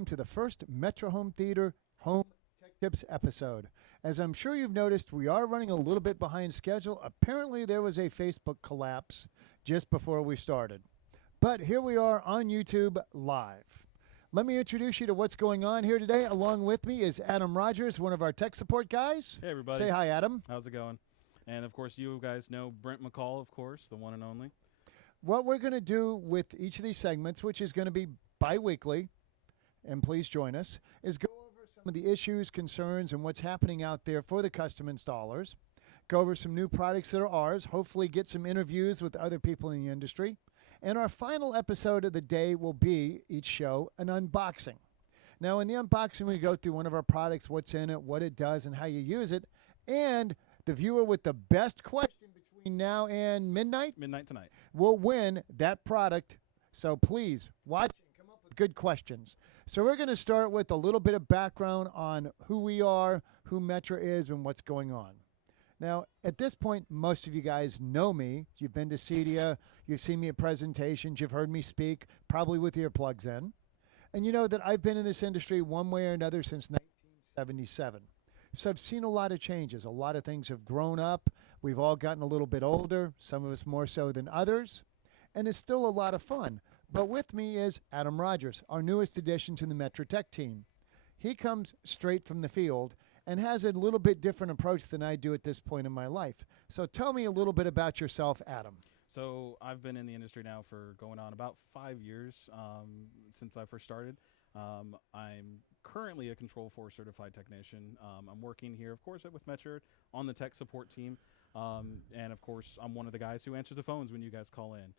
welcome to the first Metra Home Theater Home Tech Tips episode. As I'm sure you've noticed, we are running a little bit behind schedule. Apparently there was a Facebook collapse just before we started. But here we are on YouTube live. Let me introduce you to what's going on here today. Along with me is Adam Rogers, one of our tech support guys. Hey, everybody. Say hi, Adam. How's it going? And, of course, you guys know Brent McCall, of course, the one and only. What we're going to do with each of these segments, which is going to be bi-weekly, and please join us, is go over some of the issues, concerns, and what's happening out there for the custom installers. Go over some new products that are ours, hopefully get some interviews with other people in the industry. And our final episode of the day will be, each show, an unboxing. Now, in the unboxing, we go through one of our products, what's in it, what it does, and how you use it. And the viewer with the best question between now and midnight Tonight. will win that product. So please watch and come up with good questions. So we're going to start with a little bit of background on who we are, who Metra is, and what's going on. Now, at this point, most of you guys know me. You've been to CEDIA, you've seen me at presentations, you've heard me speak, probably with earplugs in. And you know that I've been in this industry one way or another since 1977. So I've seen a lot of changes. A lot of things have grown up. We've all gotten a little bit older, some of us more so than others. And it's still a lot of fun. But with me is Adam Rogers, our newest addition to the Metra Tech team. He comes straight from the field and has a little bit different approach than I do at this point in my life. So tell me a little bit about yourself, Adam. So I've been in the industry now for going on about 5 years since I first started. I'm currently a Control 4 certified technician. I'm working here, of course, with Metra on the tech support team. And, of course, I'm one of the guys who answers the phones when you guys call in.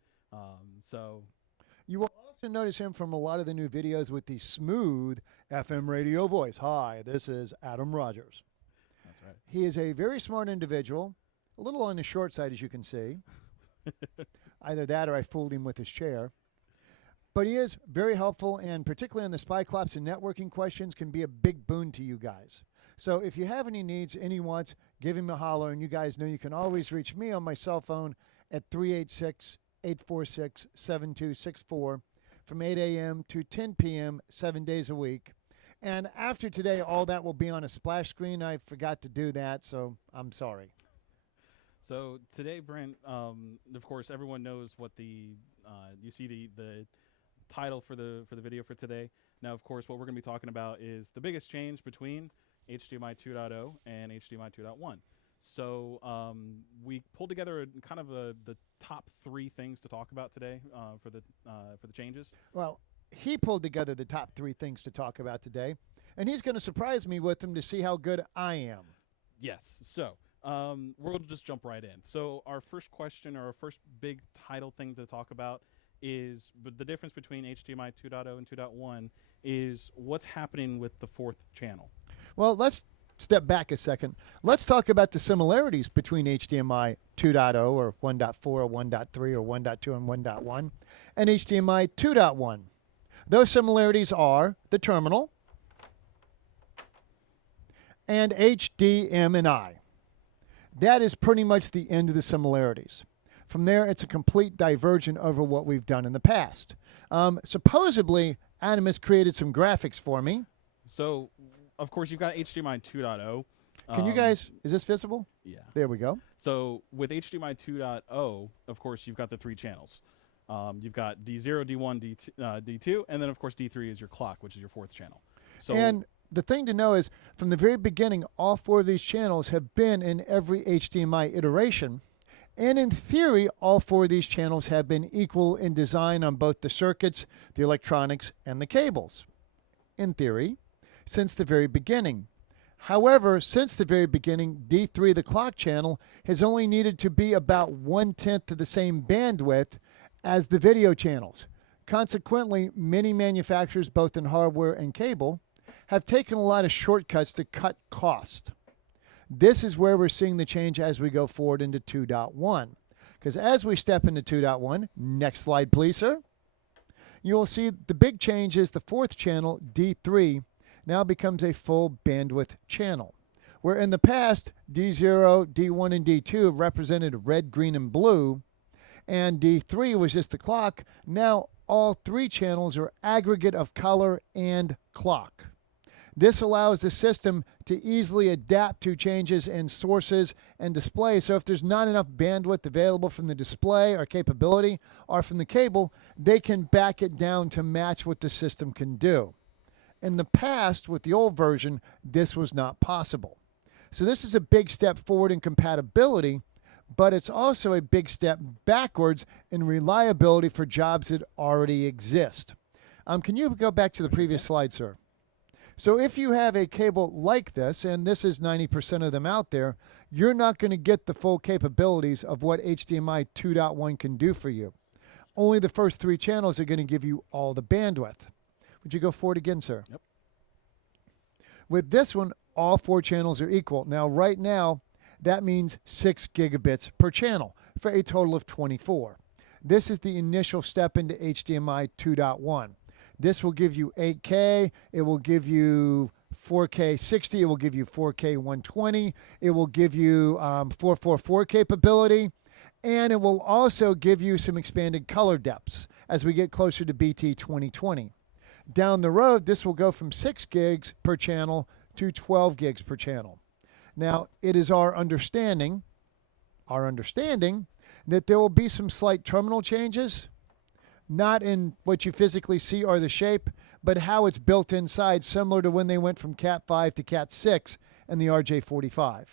You will also notice him from a lot of the new videos with the smooth FM radio voice. Hi, this is Adam Rogers. That's right. He is a very smart individual, a little on the short side, as you can see. Either that or I fooled him with his chair. But he is very helpful, and particularly on the SpyClops and networking questions can be a big boon to you guys. So if you have any needs, any wants, give him a holler, and you guys know you can always reach me on my cell phone at 386-846-7264 from 8 a.m. to 10 p.m. 7 days a week. And after today, all that will be on a splash screen. I forgot to do that, so I'm sorry. So today, Brent, of course, everyone knows what you see the title for the video for today. Now, of course, what we're going to be talking about is the biggest change between HDMI 2.0 and HDMI 2.1. So we pulled together the top 3 things to talk about today for the changes. Well, he pulled together the top 3 things to talk about today, and he's going to surprise me with them to see how good I am. Yes. So we'll just jump right in. So our first question, or our first big title thing to talk about, is the difference between HDMI 2.0 and 2.1 is what's happening with the 4th channel. Well, let's step back a second. Let's talk about the similarities between HDMI 2.0 or 1.4 or 1.3 or 1.2 and 1.1 and HDMI 2.1. Those similarities are the terminal and HDMI. That is pretty much the end of the similarities. From there, it's a complete diversion over what we've done in the past. Supposedly, Adam has created some graphics for me. So, of course, you've got HDMI 2.0. Can you guys, is this visible? Yeah. There we go. So, with HDMI 2.0, of course, you've got the 3 channels. You've got D0, D1, D2, and then, of course, D3 is your clock, which is your 4th channel. So, and the thing to know is, from the very beginning, all 4 of these channels have been in every HDMI iteration. And in theory, all 4 of these channels have been equal in design on both the circuits, the electronics, and the cables. In theory, since the very beginning. However, since the very beginning, D3, the clock channel, has only needed to be about 1/10 of the same bandwidth as the video channels. Consequently, many manufacturers, both in hardware and cable, have taken a lot of shortcuts to cut cost. This is where we're seeing the change as we go forward into 2.1. Because as we step into 2.1, next slide please, sir, you'll see the big change is the 4th channel, D3, now becomes a full bandwidth channel. Where in the past, D0, D1, and D2 represented red, green, and blue, and D3 was just the clock, now all 3 channels are aggregate of color and clock. This allows the system to easily adapt to changes in sources and display. So if there's not enough bandwidth available from the display or capability or from the cable, they can back it down to match what the system can do. In the past, with the old version, this was not possible. So this is a big step forward in compatibility, but it's also a big step backwards in reliability for jobs that already exist. Can you go back to the previous slide, sir? So if you have a cable like this, and this is 90% of them out there, you're not going to get the full capabilities of what HDMI 2.1 can do for you. Only the first 3 channels are going to give you all the bandwidth. Would you go forward again, sir? Yep. With this one, all 4 channels are equal. Now, right now, that means 6 gigabits per channel for a total of 24. This is the initial step into HDMI 2.1. This will give you 8K, it will give you 4K 60, it will give you 4K 120, it will give you 444 capability, and it will also give you some expanded color depths as we get closer to BT 2020. Down the road, this will go from 6 gigs per channel to 12 gigs per channel. Now, it is our understanding that there will be some slight terminal changes, not in what you physically see or the shape, but how it's built inside, similar to when they went from Cat 5 to Cat 6 and the RJ45.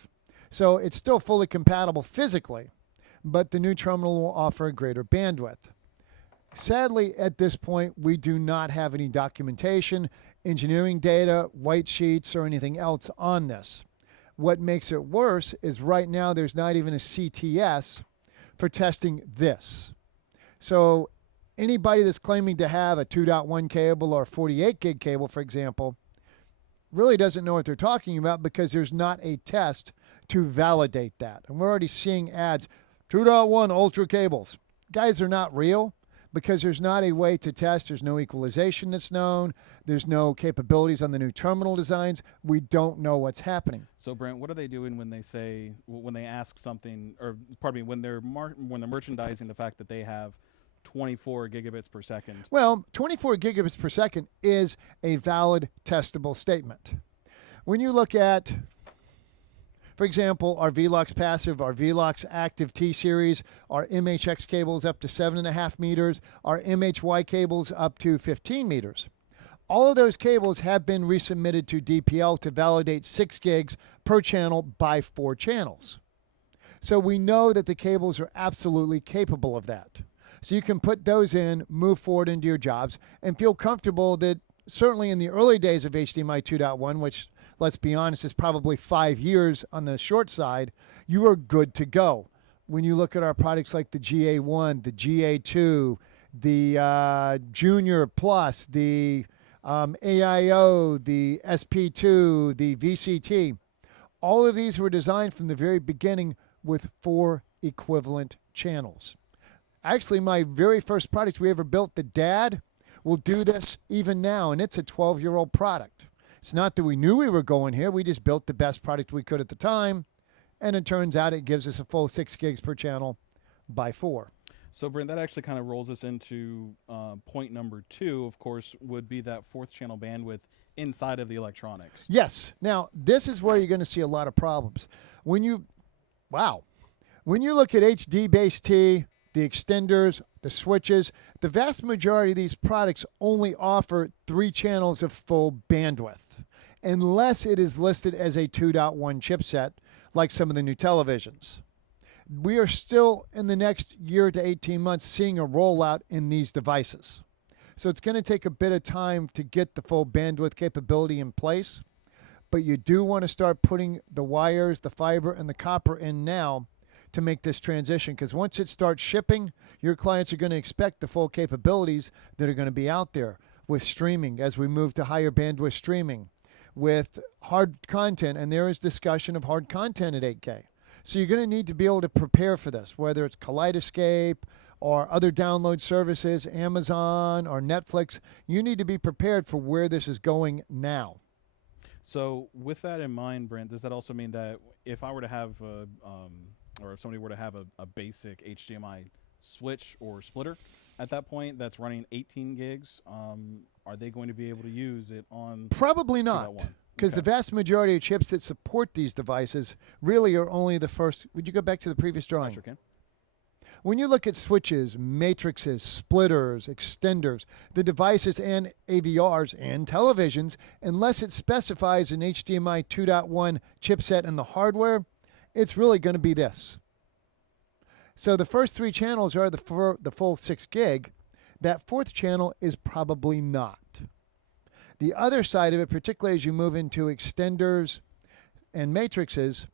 So it's still fully compatible physically, but the new terminal will offer a greater bandwidth. Sadly, at this point, we do not have any documentation, engineering data, white sheets, or anything else on this. What makes it worse is right now there's not even a CTS for testing this. So anybody that's claiming to have a 2.1 cable or 48 gig cable, for example, really doesn't know what they're talking about because there's not a test to validate that. And we're already seeing ads, 2.1 ultra cables. Guys, are not real because there's not a way to test. There's no equalization that's known. There's no capabilities on the new terminal designs. We don't know what's happening. So Brent, what are they doing when they say, when they ask something, or pardon me, when they're merchandising the fact that they have 24 gigabits per second? Well, 24 gigabits per second is a valid testable statement. When you look at, for example, our VLOX passive, our VLOX active T-series, our MHX cables up to 7.5 meters, our MHY cables up to 15 meters. All of those cables have been resubmitted to DPL to validate 6 gigs per channel by 4 channels. So we know that the cables are absolutely capable of that. So you can put those in, move forward into your jobs, and feel comfortable that certainly in the early days of HDMI 2.1, which, let's be honest, is probably 5 years on the short side, you are good to go. When you look at our products like the GA1, the GA2, the Junior Plus, the AIO, the SP2, the VCT, all of these were designed from the very beginning with 4 equivalent channels. Actually, my very first product we ever built, the DAD, will do this even now, and it's a 12-year-old product. It's not that we knew we were going here. We just built the best product we could at the time, and it turns out it gives us a full 6 gigs per channel by 4. So, Brent, that actually kind of rolls us into point number 2, of course, would be that 4th channel bandwidth inside of the electronics. Yes. Now, this is where you're going to see a lot of problems. When you look at HDBaseT, the extenders, the switches, the vast majority of these products only offer 3 channels of full bandwidth, unless it is listed as a 2.1 chipset, like some of the new televisions. We are still, in the next year to 18 months, seeing a rollout in these devices. So it's going to take a bit of time to get the full bandwidth capability in place, but you do want to start putting the wires, the fiber, and the copper in now to make this transition, because once it starts shipping, your clients are going to expect the full capabilities that are going to be out there with streaming as we move to higher bandwidth streaming, with hard content, and there is discussion of hard content at 8K. So you're going to need to be able to prepare for this, whether it's Kaleidoscape or other download services, Amazon or Netflix. You need to be prepared for where this is going now. So with that in mind, Brent, does that also mean that if I were to have or if somebody were to have a basic HDMI switch or splitter, at that point that's running 18 gigs, are they going to be able to use it on Probably not, 2.1? because the vast majority of chips that support these devices really are only the first. Would you go back to the previous drawing? I sure can. When you look at switches, matrices, splitters, extenders, the devices and AVRs and televisions, unless it specifies an HDMI 2.1 chipset in the hardware, it's really going to be this. So the first 3 channels are the full 6 gig. That 4th channel is probably not. The other side of it, particularly as you move into extenders and matrices,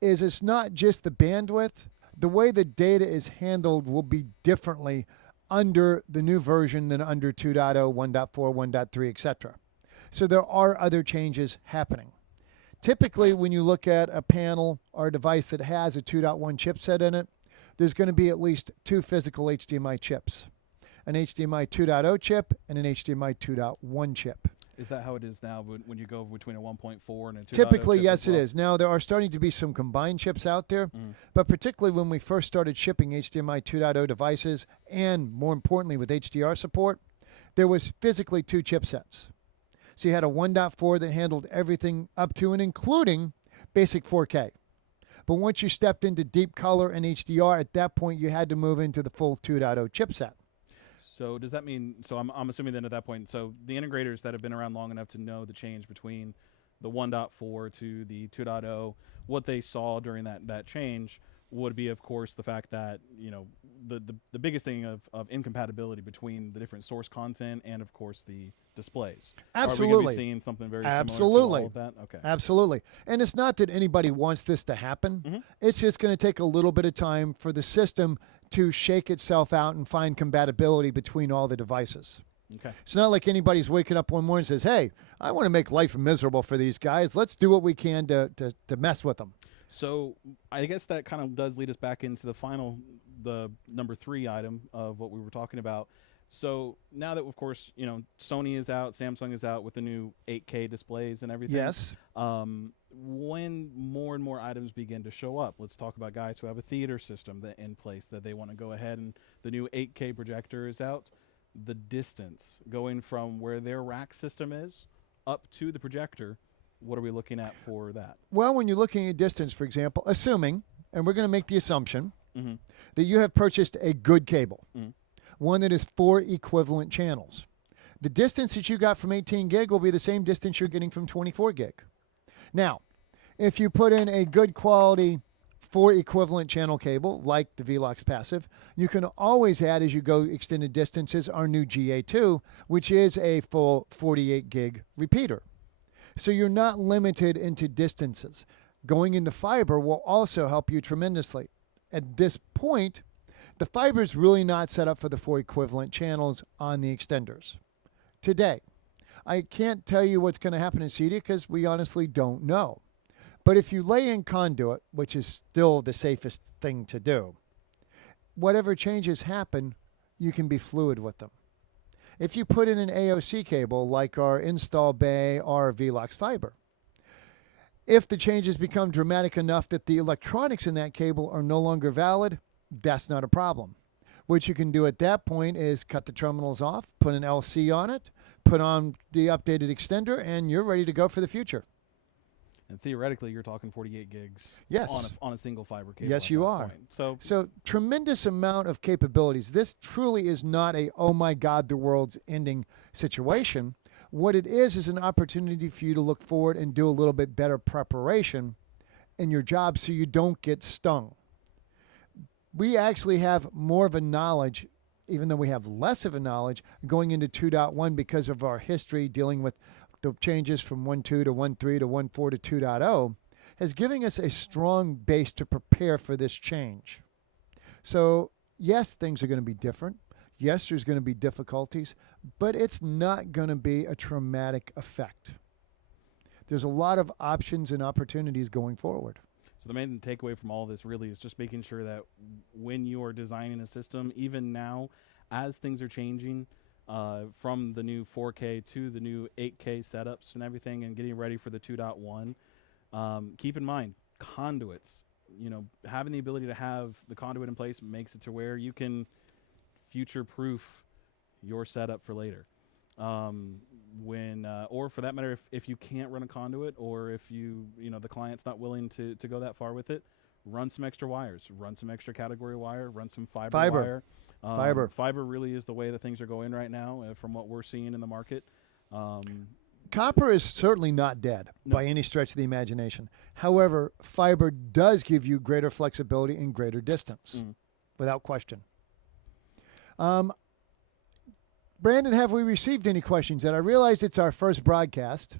is it's not just the bandwidth. The way the data is handled will be differently under the new version than under 2.0, 1.4, 1.3, etc. So there are other changes happening. Typically, when you look at a panel or a device that has a 2.1 chipset in it, there's going to be at least 2 physical HDMI chips, an HDMI 2.0 chip and an HDMI 2.1 chip. Is that how it is now when you go between a 1.4 and a 2.0 Typically, chip yes, as well? it is. Now, there are starting to be some combined chips out there, but particularly when we first started shipping HDMI 2.0 devices, and more importantly with HDR support, there was physically 2 chipsets. So you had a 1.4 that handled everything up to and including basic 4K. But once you stepped into deep color and HDR, at that point you had to move into the full 2.0 chipset. So does that mean, so I'm assuming then at that point, so the integrators that have been around long enough to know the change between the 1.4 to the 2.0, what they saw during that change would be, of course, the fact that, you know, the biggest thing of incompatibility between the different source content and, of course, the displays. Absolutely. Are we going to be seeing something very similar to all of that? Okay. Absolutely. And it's not that anybody wants this to happen. It's just going to take a little bit of time for the system to shake itself out and find compatibility between all the devices. Okay. It's not like anybody's waking up one morning and says, hey, I want to make life miserable for these guys. Let's do what we can to mess with them. So I guess that kind of does lead us back into the number 3 item of what we were talking about. So now that, of course, you know, Sony is out, Samsung is out with the new 8K displays and everything. Yes. When more and more items begin to show up, let's talk about guys who have a theater system in place that they want to go ahead and the new 8K projector is out. The distance going from where their rack system is up to the projector, what are we looking at for that? Well, when you're looking at distance, for example, assuming, and we're going to make the assumption, that you have purchased a good cable, one that is 4 equivalent channels. The distance that you got from 18 gig will be the same distance you're getting from 24 gig. Now, if you put in a good quality 4 equivalent channel cable, like the Velox Passive, you can always add, as you go extended distances, our new GA2, which is a full 48 gig repeater. So you're not limited into distances. Going into fiber will also help you tremendously. At this point, the fiber is really not set up for the 4 equivalent channels on the extenders today. I can't tell you what's going to happen in CD because we honestly don't know. But if you lay in conduit, which is still the safest thing to do, whatever changes happen, you can be fluid with them. If you put in an AOC cable like our install bay or Velox fiber, if the changes become dramatic enough that the electronics in that cable are no longer valid, that's not a problem. What you can do at that point is cut the terminals off, put an LC on it, put on the updated extender, and you're ready to go for the future. And theoretically, you're talking 48 gigs Yes. on a single fiber cable. Yes, at you that are. point. So tremendous amount of capabilities. This truly is not a, oh my God, the world's ending situation. What it is an opportunity for you to look forward and do a little bit better preparation in your job so you don't get stung. We actually have more of a knowledge, even though we have less of a knowledge, going into 2.1 because of our history dealing with the changes from 1.2 to 1.3 to 1.4 to 2.0, has given us a strong base to prepare for this change. So yes, things are going to be different. Yes, there's going to be difficulties, but it's not going to be a traumatic effect. There's a lot of options and opportunities going forward. So the main takeaway from all this really is just making sure that when you are designing a system, even now, as things are changing from the new 4K to the new 8K setups and everything and getting ready for the 2.1, keep in mind, conduits. You know, having the ability to have the conduit in place makes it to where you can future-proof your setup for later. Or for that matter, if you can't run a conduit, or if the client's not willing to go that far with it, run some extra wires, run some extra category wire, run some fiber wire. Fiber really is the way that things are going right now, from what we're seeing in the market. Copper is certainly not dead by any stretch of the imagination. However, fiber does give you greater flexibility and greater distance, without question. Brandon, have we received any questions yet? I realize it's our first broadcast.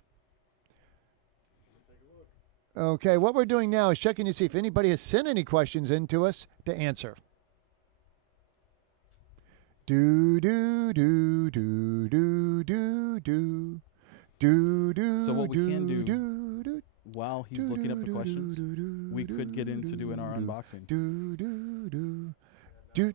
Okay, what we're doing now is checking to see if anybody has sent any questions in to us to answer. Do do do do do do do do. So what we can do while he's looking up the questions, we could get into doing our unboxing. Do do do do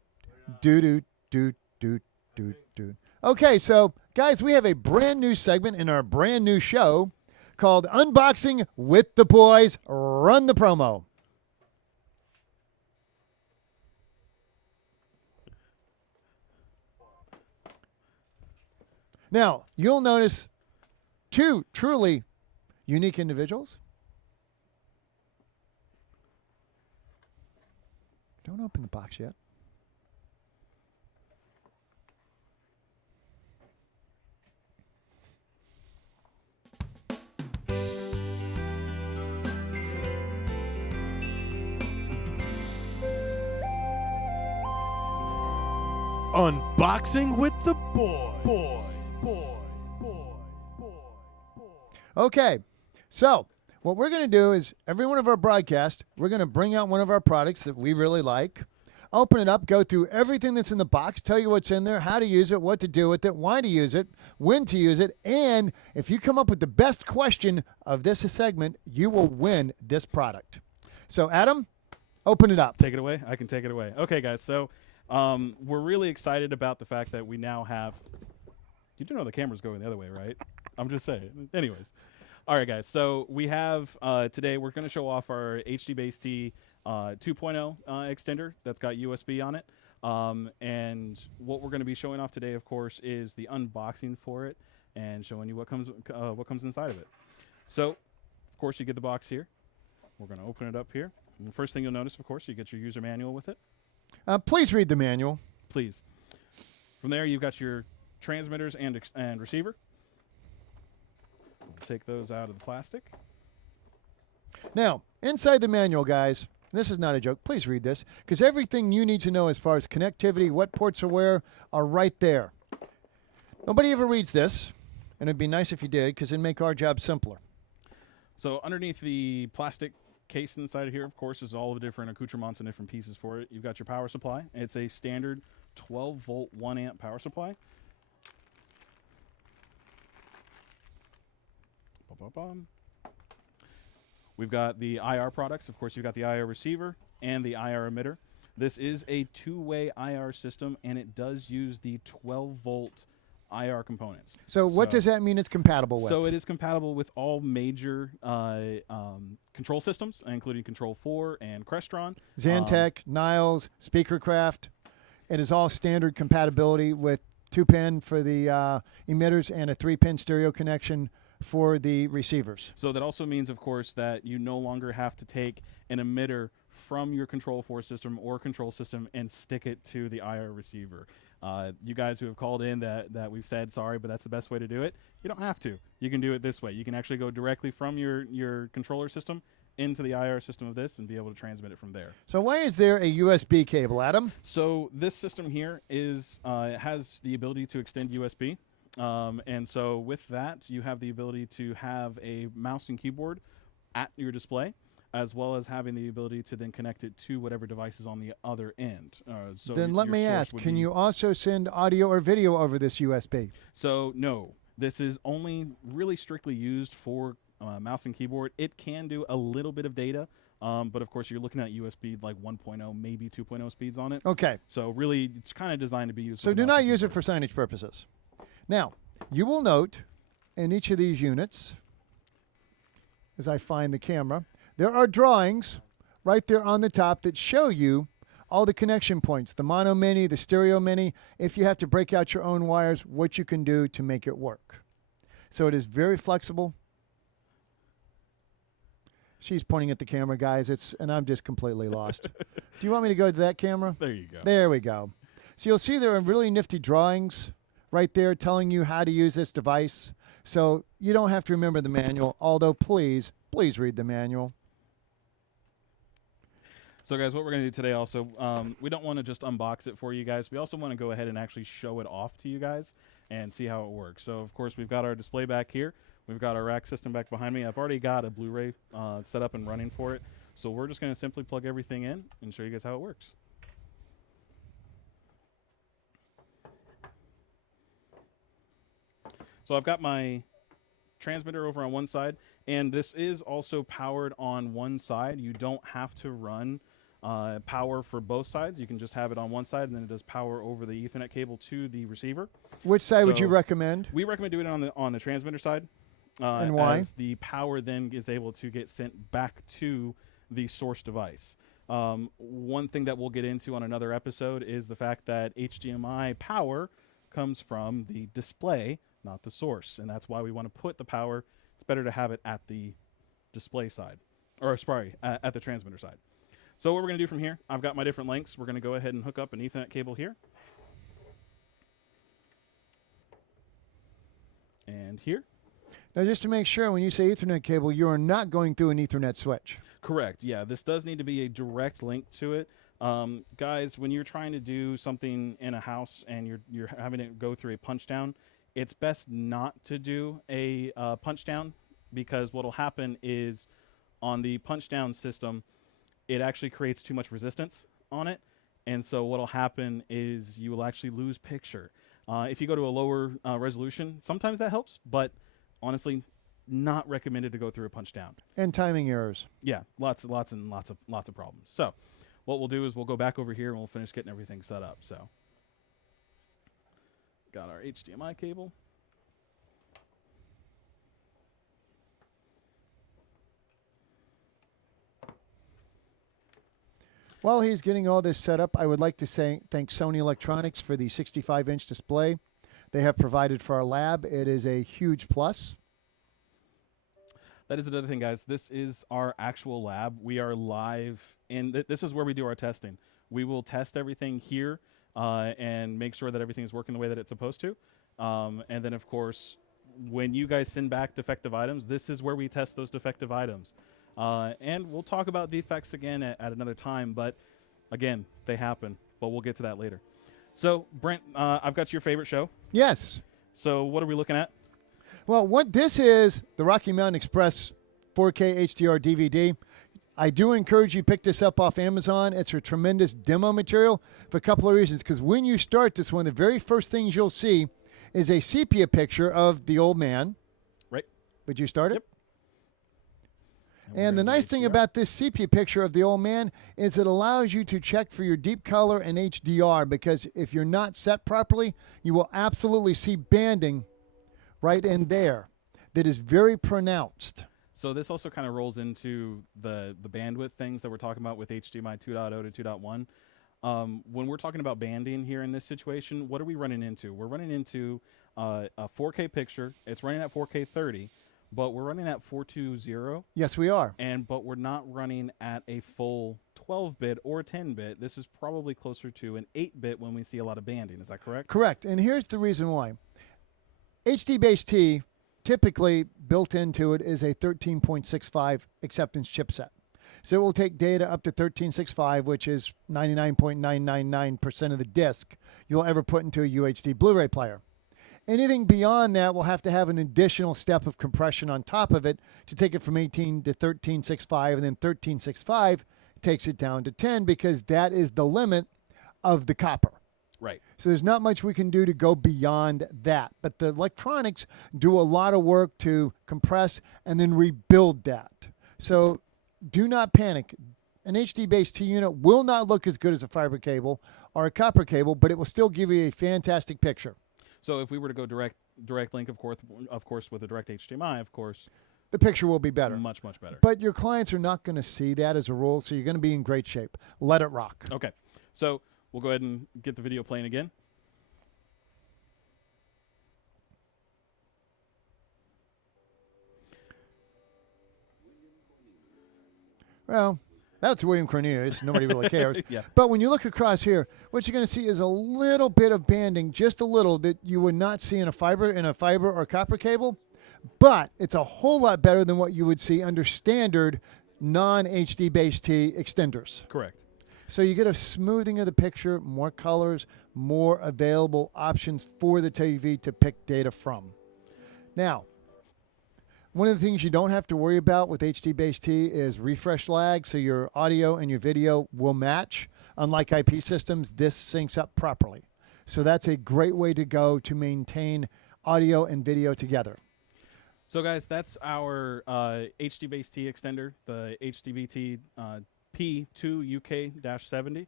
do do do do do. Okay, so guys, we have a brand new segment in our brand new show called Unboxing with the Boys. Run the promo. Now, you'll notice two truly unique individuals. Don't open the box yet. Unboxing with the boy. Okay, so what we're going to do is every one of our broadcasts, we're going to bring out one of our products that we really like, open it up, go through everything that's in the box, tell you what's in there, how to use it, what to do with it, why to use it, when to use it, and if you come up with the best question of this segment, you will win this product. So, Adam, open it up. Take it away? I can take it away. Okay, guys, so we're really excited about the fact that we now have... You do know the camera's going the other way, right? I'm just saying. Anyways. All right, guys. So we have today, we're going to show off our HDBaseT 2.0 extender that's got USB on it. And what we're going to be showing off today, of course, is the unboxing for it and showing you what comes inside of it. So, of course, you get the box here. We're going to open it up here. And the first thing you'll notice, of course, you get your user manual with it. Please read the manual. Please. From there, you've got your transmitters and receiver. We'll take those out of the plastic. Now, inside the manual, guys, this is not a joke. Please read this, because everything you need to know as far as connectivity, what ports are where, are right there. Nobody ever reads this, and it'd be nice if you did, because it'd make our job simpler. So underneath the plastic case inside of here, of course, is all the different accoutrements and different pieces for it. You've got your power supply. It's a standard 12-volt, 1-amp power supply. We've got the IR products. Of course, you've got the IR receiver and the IR emitter. This is a two-way IR system, and it does use the 12-volt IR components. So what does that mean it's compatible with? So it is compatible with all major control systems, including Control 4 and Crestron. Xantech, Niles, Speakercraft. It is all standard compatibility with 2-pin for the emitters and a 3-pin stereo connection for the receivers. So that also means, of course, that you no longer have to take an emitter from your Control 4 system or control system and stick it to the IR receiver. You guys who have called in that we've said, sorry, but that's the best way to do it, you don't have to. You can do it this way. You can actually go directly from your controller system into the IR system of this and be able to transmit it from there. So why is there a USB cable, Adam? So this system here has the ability to extend USB. And so with that, you have the ability to have a mouse and keyboard at your display, as well as having the ability to then connect it to whatever device is on the other end. So then let me ask, can you also send audio or video over this USB? So no, this is only really strictly used for mouse and keyboard. It can do a little bit of data, but of course you're looking at USB like 1.0, maybe 2.0 speeds on it. Okay. So really, it's kind of designed to be used. So do not use it for signage purposes. Now, you will note in each of these units, as I find the camera, there are drawings right there on the top that show you all the connection points, the mono mini, the stereo mini, if you have to break out your own wires, what you can do to make it work. So it is very flexible. She's pointing at the camera, guys. And I'm just completely lost. Do you want me to go to that camera? There you go. There we go. So you'll see there are really nifty drawings right there telling you how to use this device. So you don't have to remember the manual, although please read the manual. So guys, what we're going to do today also, we don't want to just unbox it for you guys. We also want to go ahead and actually show it off to you guys and see how it works. So of course, we've got our display back here. We've got our rack system back behind me. I've already got a Blu-ray set up and running for it. So we're just going to simply plug everything in and show you guys how it works. So I've got my transmitter over on one side, and this is also powered on one side. You don't have to run power for both sides. You can just have it on one side, and then it does power over the Ethernet cable to the receiver. Which side would you recommend? We recommend doing it on the transmitter side. And why? As the power then is able to get sent back to the source device. One thing that we'll get into on another episode is the fact that HDMI power comes from the display, not the source, and that's why we want to put the power. It's better to have it at the display side, or sorry, at the transmitter side. So what we're going to do from here, I've got my different links. We're going to go ahead and hook up an Ethernet cable here. And here. Now, just to make sure, when you say Ethernet cable, you are not going through an Ethernet switch. Correct. Yeah, this does need to be a direct link to it. Guys, when you're trying to do something in a house and you're having it go through a punch down, it's best not to do a punch down, because what will happen is on the punch down system, it actually creates too much resistance on it. And so what will happen is you will actually lose picture. If you go to a lower resolution, sometimes that helps, but honestly, not recommended to go through a punch down. And timing errors. Yeah, lots of problems. So what we'll do is we'll go back over here and we'll finish getting everything set up. So got our HDMI cable. While he's getting all this set up, I would like to thank Sony Electronics for the 65-inch display they have provided for our lab. It is a huge plus. That is another thing, guys. This is our actual lab. We are live, and this is where we do our testing. We will test everything here and make sure that everything is working the way that it's supposed to. And then, of course, when you guys send back defective items, this is where we test those defective items. And we'll talk about defects again at another time, but again, they happen, but we'll get to that later. So, Brent, I've got your favorite show. Yes. So what are we looking at? Well, what this is, the Rocky Mountain Express 4K HDR DVD. I do encourage you to pick this up off Amazon. It's a tremendous demo material for a couple of reasons, because when you start this, one of the very first things you'll see is a sepia picture of the old man. Right. Would you start it? Yep. And the nice thing about this sepia picture of the old man is it allows you to check for your deep color and HDR, because if you're not set properly, you will absolutely see banding right in there that is very pronounced. So this also kind of rolls into the bandwidth things that we're talking about with HDMI 2.0 to 2.1. When we're talking about banding here in this situation, what are we running into? We're running into a 4K picture. It's running at 4K 30. But we're running at 420. Yes, we are. But we're not running at a full 12-bit or 10-bit. This is probably closer to an 8-bit when we see a lot of banding. Is that correct? Correct. And here's the reason why. HDBaseT, typically built into it, is a 13.65 acceptance chipset. So it will take data up to 13.65, which is 99.999% of the disk you'll ever put into a UHD Blu-ray player. Anything beyond that will have to have an additional step of compression on top of it to take it from 18 to 13.65, and then 13.65 takes it down to 10, because that is the limit of the copper. Right. So there's not much we can do to go beyond that. But the electronics do a lot of work to compress and then rebuild that. So do not panic. An HDBaseT unit will not look as good as a fiber cable or a copper cable, but it will still give you a fantastic picture. So if we were to go direct link, of course, with a direct HDMI, of course, the picture will be better. Much, much better. But your clients are not going to see that as a rule, so you're going to be in great shape. Let it rock. Okay. So we'll go ahead and get the video playing again. Well, that's William Cornelius. Nobody really cares. Yeah. But when you look across here, what you're going to see is a little bit of banding, just a little, that you would not see in a fiber or copper cable. But it's a whole lot better than what you would see under standard non-HDBaseT extenders. Correct. So you get a smoothing of the picture, more colors, more available options for the TV to pick data from. Now, one of the things you don't have to worry about with HDBaseT is refresh lag, so your audio and your video will match. Unlike IP systems, this syncs up properly. So that's a great way to go to maintain audio and video together. So guys, that's our HDBaseT extender, the HDBaseT P2 UK-70.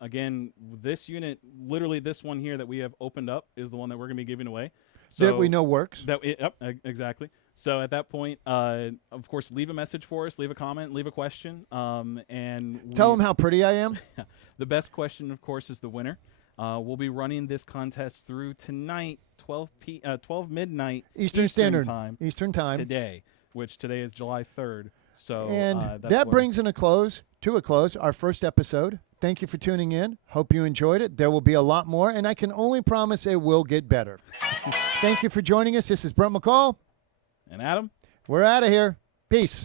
Again, this unit, literally this one here that we have opened up, is the one that we're going to be giving away. So That we know works. Yep, exactly. So at that point, of course, leave a message for us, leave a comment, leave a question, and Tell them how pretty I am. The best question, of course, is the winner. We'll be running this contest through tonight, 12 midnight Eastern Standard Time Eastern Time today, which today is July 3rd. So And that's that what- brings to a close our first episode. Thank you for tuning in. Hope you enjoyed it. There will be a lot more, and I can only promise it will get better. Thank you for joining us. This is Brent McCall. And Adam. We're out of here. Peace.